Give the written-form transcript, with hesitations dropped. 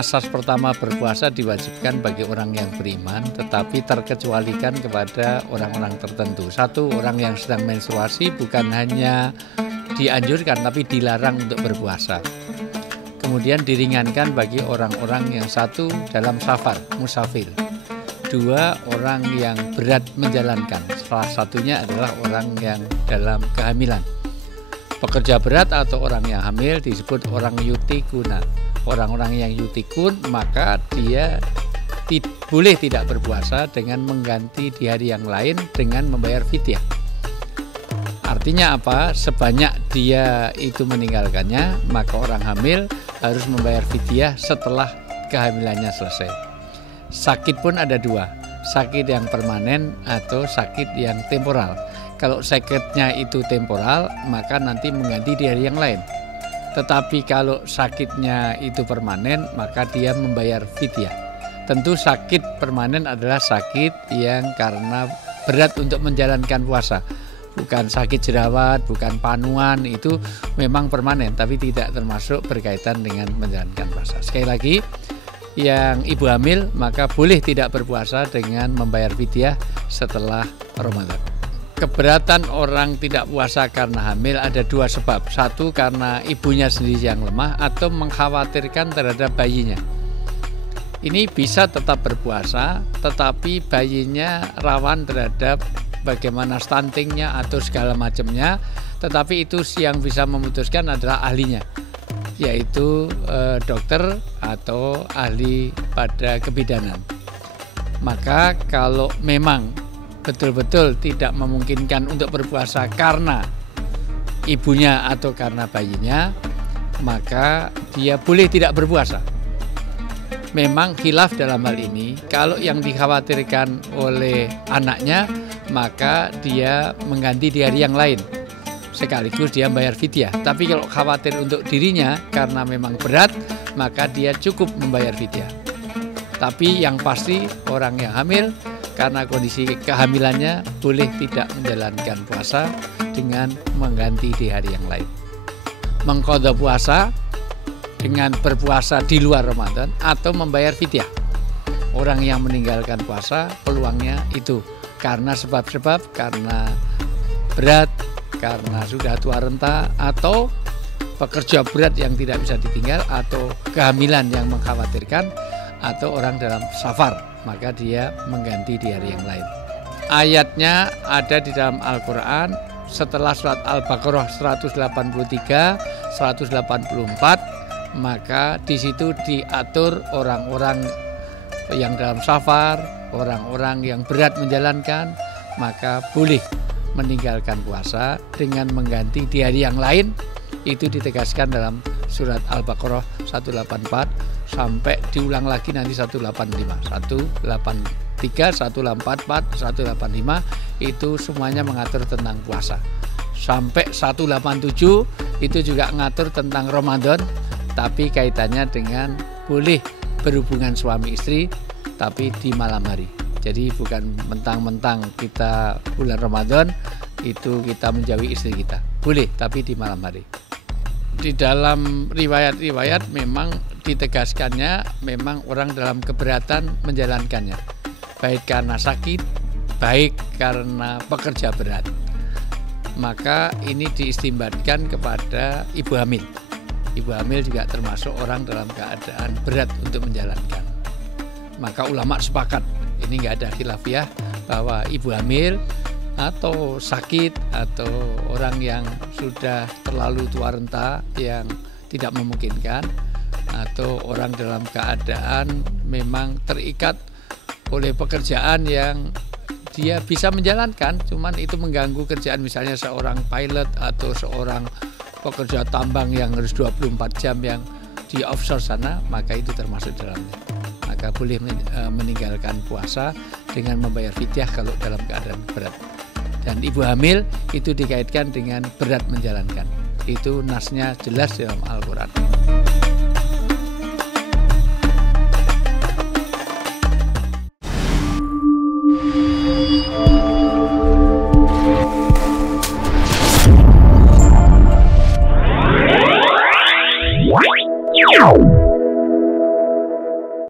asas pertama berpuasa diwajibkan bagi orang yang beriman, tetapi terkecualikan kepada orang-orang tertentu. Satu, orang yang sedang menstruasi bukan hanya dianjurkan tapi dilarang untuk berpuasa. Kemudian diringankan bagi orang-orang yang satu dalam safar, musafir. Dua, orang yang berat menjalankan. Salah satunya adalah orang yang dalam kehamilan. Pekerja berat atau orang yang hamil disebut orang yutikuna. Orang-orang yang yutikun maka dia boleh tidak berpuasa dengan mengganti di hari yang lain dengan membayar fidyah. Artinya apa? Sebanyak dia itu meninggalkannya, maka orang hamil harus membayar fidyah setelah kehamilannya selesai. Sakit pun ada dua, sakit yang permanen atau sakit yang temporal. Kalau sakitnya itu temporal, maka nanti mengganti di hari yang lain. Tetapi kalau sakitnya itu permanen, maka dia membayar fidyah. Tentu sakit permanen adalah sakit yang karena berat untuk menjalankan puasa. Bukan sakit jerawat, bukan panuan, itu memang permanen, tapi tidak termasuk berkaitan dengan menjalankan puasa. Sekali lagi, yang ibu hamil maka boleh tidak berpuasa dengan membayar fidyah setelah Ramadan. Keberatan orang tidak puasa karena hamil ada dua sebab. Satu, karena ibunya sendiri yang lemah atau mengkhawatirkan terhadap bayinya. Ini bisa tetap berpuasa, tetapi bayinya rawan terhadap bagaimana stuntingnya atau segala macamnya. Tetapi itu yang bisa memutuskan adalah ahlinya, yaitu dokter atau ahli pada kebidanan. Maka kalau memang betul-betul tidak memungkinkan untuk berpuasa karena ibunya atau karena bayinya, maka dia boleh tidak berpuasa. Memang khilaf dalam hal ini, kalau yang dikhawatirkan oleh anaknya, maka dia mengganti di hari yang lain, sekaligus dia bayar fidyah. Tapi kalau khawatir untuk dirinya karena memang berat, maka dia cukup membayar fidyah. Tapi yang pasti orang yang hamil karena kondisi kehamilannya boleh tidak menjalankan puasa dengan mengganti di hari yang lain. Mengqadha puasa dengan berpuasa di luar Ramadan atau membayar fidyah. Orang yang meninggalkan puasa peluangnya itu karena sebab-sebab, karena berat, karena sudah tua renta, atau pekerja berat yang tidak bisa ditinggal, atau kehamilan yang mengkhawatirkan, atau orang dalam safar, maka dia mengganti di hari yang lain. Ayatnya ada di dalam Al-Quran setelah surat Al-Baqarah 183, 184, maka di situ diatur orang-orang yang dalam safar, orang-orang yang berat menjalankan, maka boleh meninggalkan puasa dengan mengganti di hari yang lain. Itu ditegaskan dalam surat Al-Baqarah 184 sampai diulang lagi nanti 185, 183, 184, 185 itu semuanya mengatur tentang puasa. Sampai 187 itu juga mengatur tentang Ramadan, tapi kaitannya dengan boleh berhubungan suami istri tapi di malam hari. Jadi bukan mentang-mentang kita bulan Ramadan itu kita menjauhi istri kita. Boleh, tapi di malam hari. Di dalam riwayat-riwayat memang ditegaskannya memang orang dalam keberatan menjalankannya. Baik karena sakit, baik karena pekerja berat. Maka ini diistimbatkan kepada ibu hamil. Ibu hamil juga termasuk orang dalam keadaan berat untuk menjalankan. Maka ulama sepakat, ini nggak ada khilafiyah bahwa ibu hamil atau sakit atau orang yang sudah terlalu tua renta yang tidak memungkinkan atau orang dalam keadaan memang terikat oleh pekerjaan yang dia bisa menjalankan, cuman itu mengganggu kerjaan, misalnya seorang pilot atau seorang pekerja tambang yang harus 24 jam yang di offshore sana, maka itu termasuk dalamnya. Maka boleh meninggalkan puasa dengan membayar fidyah kalau dalam keadaan berat. Dan ibu hamil itu dikaitkan dengan berat menjalankan. Itu nasnya jelas dalam Al-Quran.